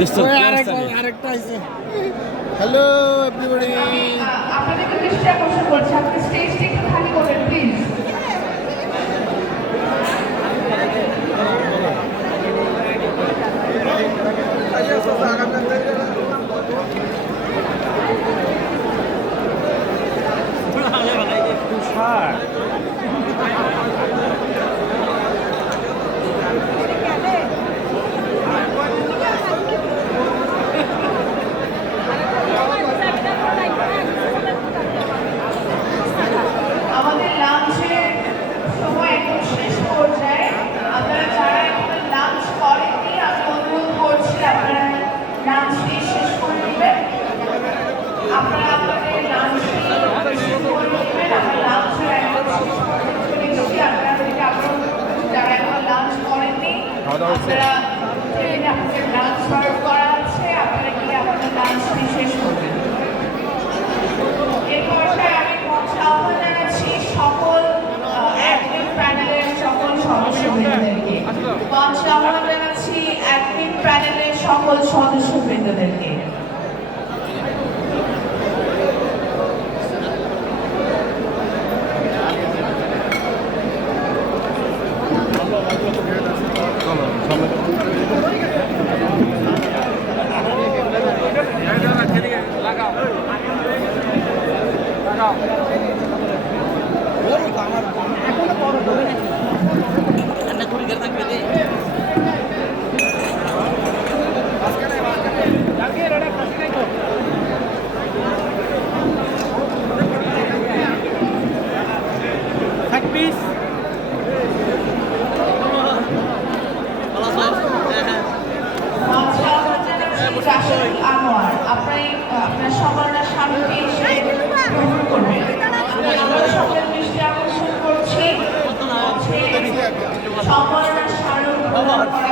আরেকটা আছে। Hello everybody. আপনাদেরকে দৃষ্টি আকর্ষণ করছি, আপনি স্টেজটি একটু খালি করবেন প্লিজ। আমাদের লাঞ্চের সময় একদম শেষ পর্যায়ে, আপনারা যারা এখন লাঞ্চ করেননি আমি অনুরোধ করছি আপনারা লাঞ্চটি শেষ করে নেবেন। আপনারা আপনাদের লাঞ্চটি শেষ করে নেবেন। আমরা লাঞ্চের একদম শেষ পর্যায়ে চলে গেছি। আপনারা যারা এখন লাঞ্চ করেননি আপনারা ট্রেনে আপনাদের লাঞ্চ সার্ভ করা আছে, আপনারা গিয়ে আপনাদের লাঞ্চটি শেষ করবেন। এই পর্যায়ে আমি আহ্বান জানাচ্ছি সকল অ্যাডমিন প্যানেলের সকল সদস্যবৃন্দদেরকে। আহ্বান জানাচ্ছি অ্যাডমিন প্যানেলের সকল সদস্যবৃন্দদেরকে। আনোয়ার, আপনার সম্মাননা স্বামীকে এসে গ্রহণ করবেন। আমরা সকলের দৃষ্টি আকর্ষণ করছি সম্মাননা স্মারক গ্রহণ করা